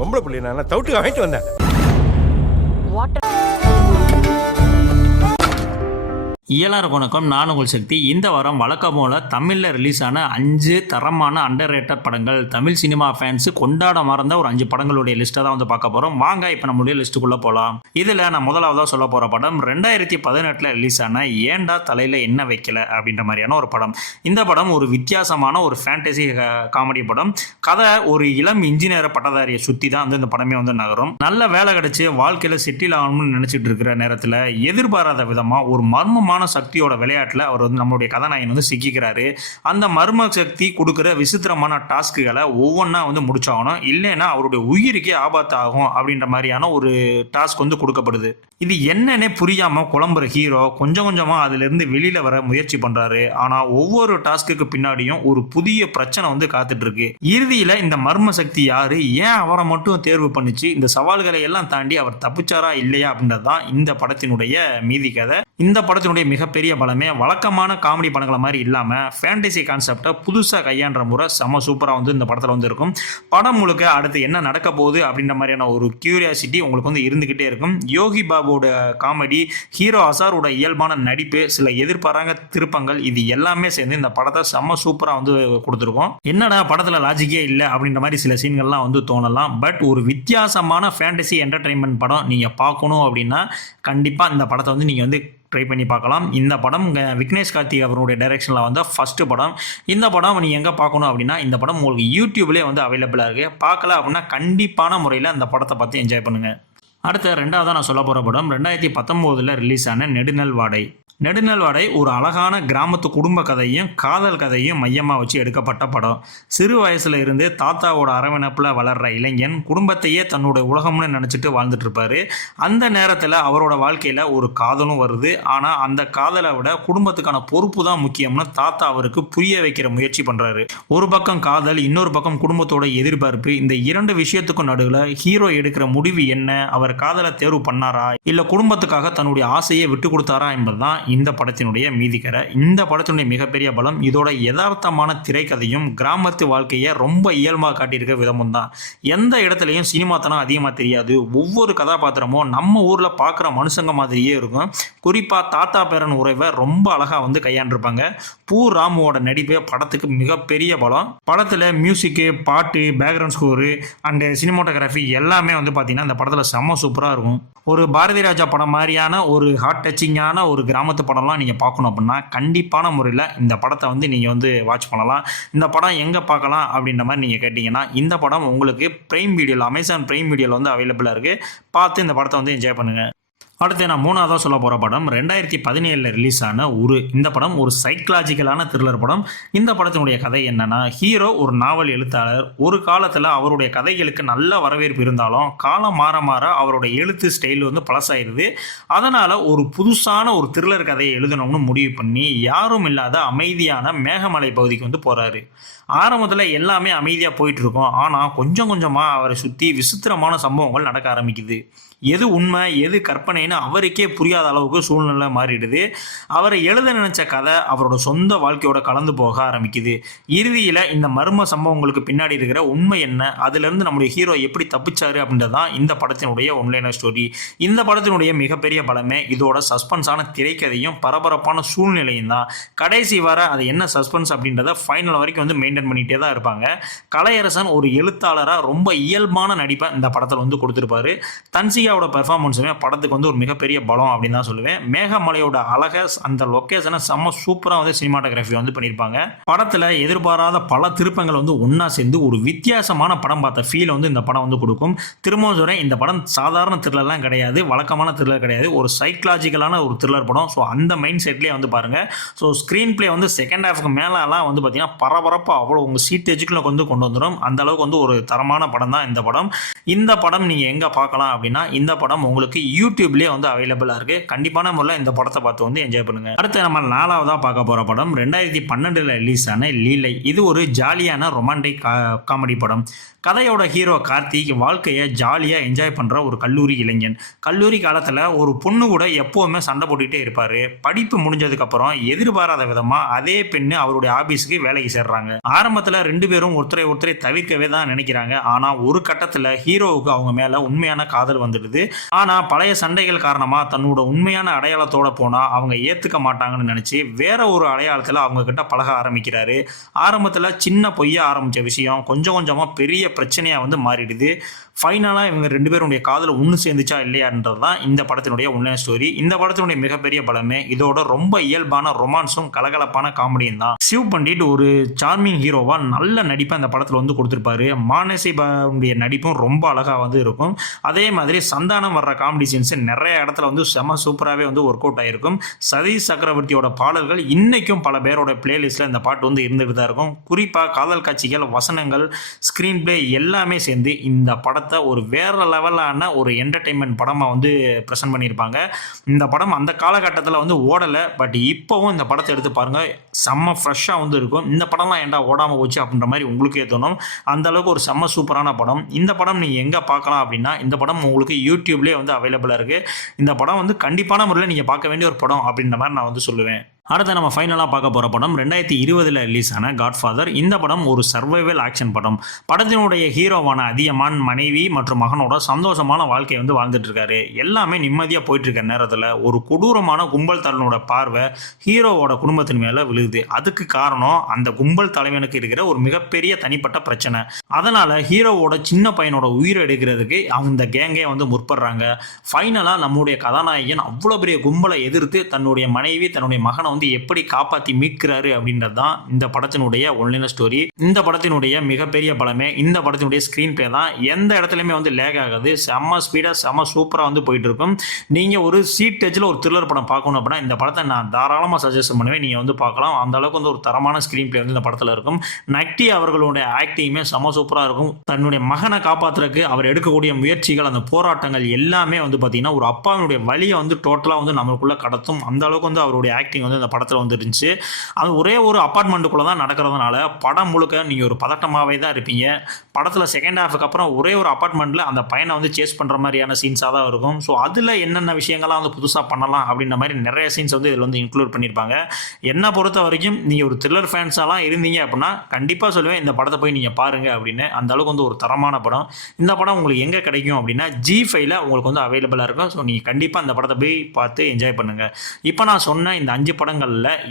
பொம்பளை பிள்ளை நான் தவிட்டு வாங்கிட்டு வந்தேன். இயலார் வணக்கம், நான் உங்கள் சக்தி. இந்த வாரம் வழக்கம் போல தமிழில் ரிலீஸ் ஆன 5 தரமான அண்டர் ரேட்டட் படங்கள், தமிழ் சினிமா ஃபேன்ஸு கொண்டாட மறந்த ஒரு 5 படங்களுடைய லிஸ்ட்டை தான் வந்து பார்க்க போகிறோம். வாங்க இப்போ நம்மளுடைய லிஸ்ட்டுக்குள்ளே போகலாம். இதில் நான் முதலாவதாக சொல்ல போகிற படம் 2018 ரிலீஸ் ஆன ஏண்டா தலையில் என்ன வைக்கல அப்படின்ற மாதிரியான ஒரு படம். இந்த படம் ஒரு வித்தியாசமான ஒரு ஃபேண்டசி காமெடி படம். கதை ஒரு இளம் இன்ஜினியர் பட்டதாரியை சுற்றி தான் வந்து இந்த படமே வந்து நகரும். நல்ல வேலை கிடச்சி வாழ்க்கையில் செட்டில் ஆகணும்னு நினச்சிட்டு இருக்கிற நேரத்தில் எதிர்பாராத விதமாக ஒரு மர்மமான சக்தியோட விளையாட்டில் அவர் வந்து நம்மளுடைய கதாநாயகன் வந்து சிக்கிக்கிறாரு. அந்த மர்ம சக்தி கொடுக்குற விசித்திரமான டாஸ்க்குகளை ஒவ்வொன்றா வந்து முடிச்சாகணும், இல்லைன்னா அவருடைய உயிருக்கே ஆபத்தாகும் அப்படின்ற மாதிரியான ஒரு டாஸ்க் வந்து கொடுக்கப்படுது. இது என்னன்னே புரியாமல் குழம்புற ஹீரோ கொஞ்சம் கொஞ்சமாக அதிலிருந்து வெளியில் வர முயற்சி பண்ணுறாரு. ஆனால் ஒவ்வொரு டாஸ்க்குக்கு பின்னாடியும் ஒரு புதிய பிரச்சனை வந்து காத்துட்டு இருக்கு. இறுதியில் இந்த மர்ம சக்தி யாரு, ஏன் அவரை மட்டும் தேர்வு பண்ணிச்சு, இந்த சவால்களை எல்லாம் தாண்டி அவர் தப்பிச்சாரா இல்லையா அப்படின்றது தான் இந்த படத்தினுடைய மீதி கதை. இந்த படத்தினுடைய மிகப்பெரிய பலமே வழக்கமான காமெடி படங்களை மாதிரி இல்லாமல் ஃபேண்டசி கான்செப்டை புதுசாக கையாண்ட முறை செம சூப்பராக வந்து இந்த படத்தில் வந்து இருக்கும். படம் முழுக்க அடுத்து என்ன நடக்க போகுது அப்படின்ற மாதிரியான ஒரு கியூரியாசிட்டி உங்களுக்கு வந்து இருந்துக்கிட்டே இருக்கும். யோகி பாபுவோட காமெடி, ஹீரோ அசாரோட இயல்பான நடிப்பு, சில எதிர்பாராத திருப்பங்கள், இது எல்லாமே சேர்ந்து இந்த படத்தை செம்ம சூப்பராக வந்து கொடுத்துருக்கோம். என்னடா படத்தில் லாஜிக்கே இல்லை அப்படின்ற மாதிரி சில சீன்கள்லாம் வந்து தோணலாம். பட் ஒரு வித்தியாசமான ஃபேண்டசி என்டர்டெயின்மெண்ட் படம் நீங்கள் பார்க்கணும் அப்படின்னா கண்டிப்பாக இந்த படத்தை வந்து நீங்கள் வந்து ட்ரை பண்ணி பார்க்கலாம். இந்த படம் விக்னேஷ் கார்த்திக் அவருடைய டைரக்ஷனில் வந்த ஃபர்ஸ்ட் படம். இந்த படம் நீங்கள் எங்கே பார்க்கணும் அப்படின்னா இந்த படம் உங்களுக்கு யூடியூப்லேயே வந்து அவைலபிளாக இருக்குது. பார்க்கல அப்படின்னா கண்டிப்பான முறையில் அந்த படத்தை பார்த்து என்ஜாய் பண்ணுங்கள். அடுத்த ரெண்டாவதாக நான் சொல்ல போகிற படம் 2019 ரிலீஸ் ஆன நெடுநல் வாடை. நெடுநல் வாடை ஒரு அழகான கிராமத்து குடும்ப கதையும் காதல் கதையும் மையமாக வச்சு எடுக்கப்பட்ட படம். சிறு வயசுல இருந்து தாத்தாவோட அரவணைப்பில் வளர்ற இளைஞன் குடும்பத்தையே தன்னோட உலகம்னு நினச்சிட்டு வாழ்ந்துட்டு இருப்பாரு. அந்த நேரத்தில் அவரோட வாழ்க்கையில் ஒரு காதலும் வருது. ஆனால் அந்த காதலை விட குடும்பத்துக்கான பொறுப்பு தான் முக்கியம்னு தாத்தா அவருக்கு புரிய வைக்கிற முயற்சி பண்ணுறாரு. ஒரு பக்கம் காதல், இன்னொரு பக்கம் குடும்பத்தோட எதிர்பார்ப்பு. இந்த இரண்டு விஷயத்துக்கும் நடுவில் ஹீரோ எடுக்கிற முடிவு என்ன, அவர் காதலை தேர்வு பண்ணாரா இல்லை குடும்பத்துக்காக தன்னுடைய ஆசையை விட்டு கொடுத்தாரா என்பதுதான் இந்த படத்தினுடைய மீதி கதை. இந்த படத்தினுடைய மிகப்பெரிய பலம் இதோட யதார்த்தமான திரைக்கதையும் கிராமத்து வாழ்க்கையை ரொம்ப இயல்பாக காட்டியிருக்க விதமும் தான். எந்த இடத்துலையும் சினிமாத்தனம் அதிகமாக தெரியாது. ஒவ்வொரு கதாபாத்திரமும் நம்ம ஊரில் பார்க்குற மனுஷங்க மாதிரியே இருக்கும். குறிப்பாக தாத்தா பேரன் உறவை ரொம்ப அழகாக வந்து கையாண்டிருப்பாங்க. பூ ராமுவோட நடிப்பே படத்துக்கு மிகப்பெரிய பலம். படத்தில் மியூசிக்கு, பாட்டு, பேக்ரவுண்ட் ஸ்கோரு அண்டு சினிமாட்டோகிராஃபி எல்லாமே வந்து பார்த்தீங்கன்னா இந்த படத்தில் செம்ம சூப்பராக இருக்கும். ஒரு பாரதி ராஜா படம் மாதிரியான ஒரு ஹார்ட் டச்சிங்கான ஒரு கிராமத்து படம்லாம் நீங்கள் பார்க்கணும் அப்படின்னா கண்டிப்பான முறையில் இந்த படத்தை வந்து நீங்கள் வந்து வாட்ச் பண்ணலாம். இந்த படம் எங்கே பார்க்கலாம் அப்படின்ற மாதிரி நீங்கள் கேட்டிங்கன்னா இந்த படம் உங்களுக்கு பிரைம் வீடியோவில், அமேசான் பிரைம் வீடியோவில் வந்து அவைலபிளாக இருக்குது. பார்த்து இந்த படத்தை வந்து என்ஜாய் பண்ணுங்கள். அடுத்து நான் மூணாவதாக சொல்ல போகிற படம் 2017 ரிலீஸ் ஆன உரு. இந்த படம் ஒரு சைக்கலாஜிக்கலான த்ரில்லர் படம். இந்த படத்தினுடைய கதை என்னன்னா, ஹீரோ ஒரு நாவல் எழுத்தாளர். ஒரு காலத்தில் அவருடைய கதைகளுக்கு நல்ல வரவேற்பு இருந்தாலும் காலம் மாற மாற அவருடைய எழுத்து ஸ்டைல் வந்து பழசாயிருது. அதனால் ஒரு புதுசான ஒரு த்ரில்லர் கதையை எழுதணும்னு முடிவு பண்ணி யாரும் இல்லாத அமைதியான மேகமலை பகுதிக்கு வந்து போகிறாரு. ஆரம்பத்தில் எல்லாமே அமைதியாக போயிட்டுருக்கோம். ஆனால் கொஞ்சம் கொஞ்சமாக அவரை சுற்றி விசித்திரமான சம்பவங்கள் நடக்க ஆரம்பிக்குது. எது உண்மை எது கற்பனைன்னு அவருக்கே புரியாத அளவுக்கு சூழ்நிலை மாறிடுது. அவரை எழுத நினைச்ச கதை அவரோட சொந்த வாழ்க்கையோட கலந்து போக ஆரம்பிக்குது. இறுதியில் இந்த மர்ம சம்பவங்களுக்கு பின்னாடி இருக்கிற உண்மை என்ன, அதுலேருந்து நம்முடைய ஹீரோ எப்படி தப்பிச்சாரு அப்படின்றதான் இந்த படத்தினுடைய ஒன்லைனர் ஸ்டோரி. இந்த படத்தினுடைய மிகப்பெரிய பலமே இதோட சஸ்பென்ஸான திரைக்கதையும் பரபரப்பான சூழ்நிலையும் தான். கடைசி வர அது என்ன சஸ்பென்ஸ் அப்படின்றத ஃபைனல் வரைக்கும் வந்து மெயின்டைன் பண்ணிகிட்டே தான் இருப்பாங்க. கலையரசன் ஒரு எழுத்தாளராக ரொம்ப இயல்பான நடிப்பை இந்த படத்தில் வந்து கொடுத்துருப்பாரு. தன்சிகாவோட பெர்ஃபார்மன்ஸுமே படத்துக்கு வந்து ஒரு மிகப்பெரிய பலம் அப்படின்னு தான் சொல்லுவேன். மேகமலையோட அழகை, அந்த லொக்கேஷனை செம்ம சூப்பராக வந்து சினிமாட்டோகிராஃபி வந்து பண்ணியிருப்பாங்க. படத்தில் எதிர்பாராத பல திருப்பங்கள் வந்து ஒன்றா சேர்ந்து ஒரு வித்தியாசமான படம் பார்த்த ஃபீல் வந்து இந்த படம் வந்து கொடுக்கும். திரும்பவும் சொல்கிறேன், இந்த படம் சாதாரண த்ரில்லர்லாம் கிடையாது, வழக்கமான த்ரில்லர் கிடையாது, ஒரு சைக்கலாஜிக்கலான ஒரு த்ரில்லர் படம். ஸோ அந்த மைண்ட் செட்லேயே வந்து பாருங்கள். ஸோ ஸ்க்ரீன் பிளே வந்து செகண்ட் ஹாஃப்க்கு மேலெலாம் வந்து பார்த்தீங்கன்னா பரபரப்பாக அவ்வளோ உங்கள் சீட் எஜுக்குள்ள வந்து கொண்டு வந்துடும். அந்த அளவுக்கு வந்து ஒரு தரமான படம் தான் இந்த படம். இந்த படம் நீங்கள் எங்கே பார்க்கலாம் அப்படின்னா இந்த படம் உங்களுக்கு யூடியூப்லேயே வந்து அவைலபிளாக இருக்குது. கண்டிப்பான முறையில் இந்த படத்தை பார்த்து வந்து என்ஜாய் பண்ணுங்கள். அடுத்து நம்ம 4வதாக பார்க்க போகிற படம் 2012 ரிலீஸ் ஆன லீலை. இது ஒரு ஜாலியான ரொமான்டிக் காமெடி படம். கதையோட ஹீரோ கார்த்திக் வாழ்க்கையை ஜாலியாக என்ஜாய் பண்ணுற ஒரு கல்லூரி இளைஞன். கல்லூரி காலத்தில் ஒரு பொண்ணு கூட எப்போவுமே சண்டை போட்டுக்கிட்டே இருப்பார். படிப்பு முடிஞ்சதுக்கப்புறம் எதிர்பாராத விதமாக அதே பெண்ணு அவருடைய ஆஃபீஸுக்கு வேலைக்கு சேர்றாங்க. ஆரம்பத்தில் 2 பேரும் ஒருத்தரை தவிர்க்கவே தான் நினைக்கிறாங்க. ஆனால் ஒரு கட்டத்தில் ஹீரோவுக்கு அவங்க மேலே உண்மையான காதல் வந்துடுது. ஆனால் பழைய சண்டைகள் காரணமாக தன்னோட உண்மையான அடையாளத்தோட போனால் அவங்க ஏற்றுக்க மாட்டாங்கன்னு நினச்சி வேற ஒரு அடையாளத்தில் அவங்க கிட்ட பழக ஆரம்பிக்கிறாரு. ஆரம்பத்தில் சின்ன பொய்யா ஆரம்பித்த விஷயம் கொஞ்சம் கொஞ்சமாக பெரிய பிரச்சனையாக வந்து மாறிடுது. ஃபைனலாக இவங்க 2 பேருடைய காதல் ஒன்று சேர்ந்துச்சா இல்லையான்றது தான் இந்த படத்தினுடைய உண்மையான ஸ்டோரி. இந்த படத்தினுடைய மிகப்பெரிய பலமே இதோட ரொம்ப இயல்பான ரொமான்ஸும் கலகலப்பான காமெடியும் தான். சிவ் பண்டிட் ஒரு சார்மிங் ஹீரோவா நல்ல நடிப்பை அந்த படத்தில் வந்து கொடுத்துருப்பாரு. மானசிபாவுடைய நடிப்பும் ரொம்ப அழகாக வந்து இருக்கும். அதே மாதிரி சந்தானம் வர்ற காமெடி சீன்ஸ் நிறைய இடத்துல வந்து செம சூப்பராகவே வந்து ஒர்க் அவுட் ஆகிருக்கும். சதீஷ் சக்கரவர்த்தியோட பாடல்கள் இன்னைக்கும் பல பேரோட பிளேலிஸ்ட்டில் இந்த பாட்டு வந்து இருந்துகிட்டு தான் இருக்கும். குறிப்பாக காதல் காட்சிகள், வசனங்கள், ஸ்க்ரீன் பிளே எல்லாமே சேர்ந்து இந்த படத்தை ஒரு வேற லெவலான ஒரு என்டர்டெயின்மெண்ட் படமாக வந்து ப்ரெசென்ட் பண்ணியிருப்பாங்க. இந்த படம் அந்த காலகட்டத்தில் வந்து ஓடலை. பட் இப்போவும் இந்த படத்தை எடுத்து பாருங்கள், செம்ம ஃப்ரெஷ்ஷாக வந்து இருக்கும். இந்த படம்லாம் ஏன்டா ஓடாமல் போச்சு அப்படின்ற மாதிரி உங்களுக்கே தோணும். அந்த அளவுக்கு ஒரு செம்ம சூப்பரான படம். இந்த படம் நீங்கள் எங்கே பார்க்கலாம் அப்படின்னா, இந்த படம் உங்களுக்கு யூடியூப்லேயே வந்து அவைலபிளாக இருக்குது. இந்த படம் வந்து கண்டிப்பான முறையில் நீங்கள் பார்க்க வேண்டிய ஒரு படம் அப்படின்ற மாதிரி நான் வந்து சொல்லுவேன். அடுத்து நம்ம ஃபைனலாக பார்க்க போகிற படம் 2020 ரிலீஸ் ஆன காட்ஃபாதர். இந்த படம் ஒரு சர்வைவல் ஆக்ஷன் படம். படத்தினுடைய ஹீரோவான அதியமான் மனைவி மற்றும் மகனோட சந்தோஷமான வாழ்க்கையை வந்து வாழ்ந்துட்டு இருக்காரு. எல்லாமே நிம்மதியாக போயிட்டு இருக்க நேரத்தில் ஒரு கொடூரமான கும்பல் தலைவனோட பார்வை ஹீரோவோட குடும்பத்தின் மேலே விழுகுது. அதுக்கு காரணம் அந்த கும்பல் தலைவனுக்கு இருக்கிற ஒரு மிகப்பெரிய தனிப்பட்ட பிரச்சனை. அதனால் ஹீரோவோட சின்ன பையனோட உயிரை எடுக்கிறதுக்கு அந்த கேங்கே வந்து முற்படுறாங்க. ஃபைனலாக நம்முடைய கதாநாயகன் அவ்வளோ பெரிய கும்பலை எதிர்த்து தன்னுடைய மனைவி தன்னுடைய மகனை வந்து எப்படி காப்பாற்றி மீட்கிறாரு அப்படின்றது தான் இந்த படத்தினுடைய ஒன்லைன் ஸ்டோரி. இந்த படத்தினுடைய மிகப்பெரிய பலமே இந்த படத்தினுடைய ஸ்க்ரீன் பிளே தான். எந்த இடத்துலையுமே வந்து லேக் ஆகாது. செம்ம ஸ்பீடாக செம்ம சூப்பராக வந்து போயிட்டு இருக்கும். நீங்கள் ஒரு சீட் டச்சில் ஒரு த்ரில்லர் படம் பார்க்கணும் அப்படின்னா இந்த படத்தை நான் தாராளமாக சஜஷன் பண்ணுவேன். நீங்கள் வந்து பார்க்கலாம். அந்த அளவுக்கு வந்து ஒரு தரமான ஸ்க்ரீன் பிளே வந்து இந்த படத்தில் இருக்கும். நட்டி அவர்களுடைய ஆக்டிங்குமே செம்ம சூப்பராக இருக்கும். தன்னுடைய மகனை காப்பாற்றுறதுக்கு அவர் எடுக்கக்கூடிய முயற்சிகள், அந்த போராட்டங்கள் எல்லாமே வந்து பார்த்தீங்கன்னா ஒரு அப்பாவினுடைய வழியை வந்து டோட்டலாக வந்து நம்மளுக்குள்ளே கடத்தும். அந்த அளவுக்கு வந்து அவருடைய ஆக்டிங் வந்து படத்தில் வந்து இருந்துச்சு. அது ஒரே ஒரு அப்பார்ட்மெண்ட்டுக்குள்ள தான் நடக்கிறதுனால படம் முழுக்க நீங்கள் ஒரு பதட்டமாகவே தான் இருப்பீங்க. படத்தில் செகண்ட் ஹாஃபுக்கு அப்புறம் ஒரே ஒரு அப்பார்ட்மெண்ட்டில் அந்த பையனை வந்து சேஸ் பண்ணுற மாதிரியான சீன்ஸாக தான் இருக்கும். ஸோ அதில் என்னென்ன விஷயங்கள்லாம் வந்து புதுசாக பண்ணலாம் அப்படின்ற மாதிரி நிறைய சீன்ஸ் வந்து இதில் வந்து இன்க்ளூட் பண்ணியிருப்பாங்க. என்னை பொறுத்த வரைக்கும் நீங்கள் ஒரு த்ரில்லர் ஃபேன்ஸாலாம் இருந்தீங்க அப்படின்னா கண்டிப்பாக சொல்லுவேன் இந்த படத்தை போய் நீங்கள் பாருங்கள் அப்படின்னு. அந்த அளவுக்கு வந்து ஒரு தரமான படம். இந்த படம் உங்களுக்கு எங்கே கிடைக்கும் அப்படின்னா G5ல உங்களுக்கு வந்து அவைலபிளாக இருக்கும். ஸோ நீங்கள் கண்டிப்பாக இந்த படத்தை போய் பார்த்து என்ஜாய் பண்ணுங்கள். இப்போ நான் சொன்ன இந்த 5 படங்களில்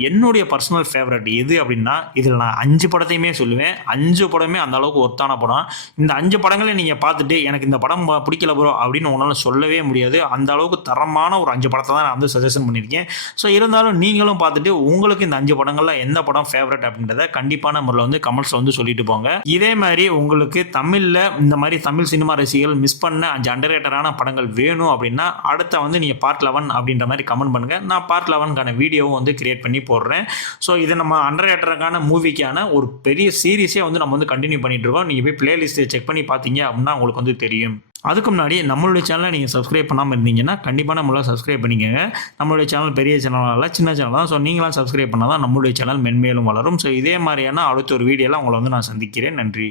என்னுடைய பர்சனல் ஃபேவரட் எது அப்படின்னா இதில் நான் 5 படத்தையுமே சொல்லுவேன். 5 படமே அந்த அளவுக்கு ஒர்த்தான படம். இந்த 5 படங்களை நீங்கள் பார்த்துட்டு எனக்கு இந்த படம் பிடிக்கல ப்ரோ அப்படின்னு உங்களால் சொல்லவே முடியாது. அந்த அளவுக்கு தரமான ஒரு 5 படத்தை தான் நான் வந்து சஜஷன் பண்ணியிருக்கேன். ஸோ இருந்தாலும் நீங்களும் பார்த்துட்டு உங்களுக்கு இந்த 5 படங்களில் எந்த படம் ஃபேவரட் அப்படின்றத கண்டிப்பான முறையில் வந்து கமெண்ட்ஸில் வந்து சொல்லிட்டு போங்க. இதே மாதிரி உங்களுக்கு தமிழில் இந்த மாதிரி தமிழ் சினிமா ரசிகர்கள் மிஸ் பண்ண 5 அண்டர்ரேட்டடான படங்கள் வேணும் அப்படின்னா அடுத்த வந்து நீங்கள் பார்ட் 11 அப்படின்ற மாதிரி கமெண்ட் பண்ணுங்கள். நான் பார்ட் 11க்கான வீடியோவும் வந்து கிரியேட் பண்ணி போடுறேன். ஸோ இது நம்ம அண்டர்ரேட்டருக்கான மூவிக்கான ஒரு பெரிய சீரீஸே வந்து நம்ம வந்து கண்டினியூ பண்ணிட்டு இருக்கோம். நீங்கள் போய் பிளேலிஸ்ட்டை செக் பண்ணி பார்த்தீங்க அப்படின்னா உங்களுக்கு வந்து தெரியும். அதுக்கு முன்னாடி நம்மளுடைய சேனலை நீங்கள் சப்ஸ்கிரைப் பண்ணாமல் இருந்தீங்கன்னா கண்டிப்பாக நம்மளால் சப்ஸ்கிரைப் பண்ணிக்கோங்க. நம்மளுடைய சேனல் பெரிய சேனலாக சின்ன சேனல் தான். ஸோ நீங்களாம் சப்ஸ்கிரைப் பண்ணால் தான் நம்மளுடைய சேனல் மென்மேலும் வளரும். ஸோ இதே மாதிரியான அடுத்த ஒரு வீடியோலாம் உங்களை வந்து நான் சந்திக்கிறேன். நன்றி.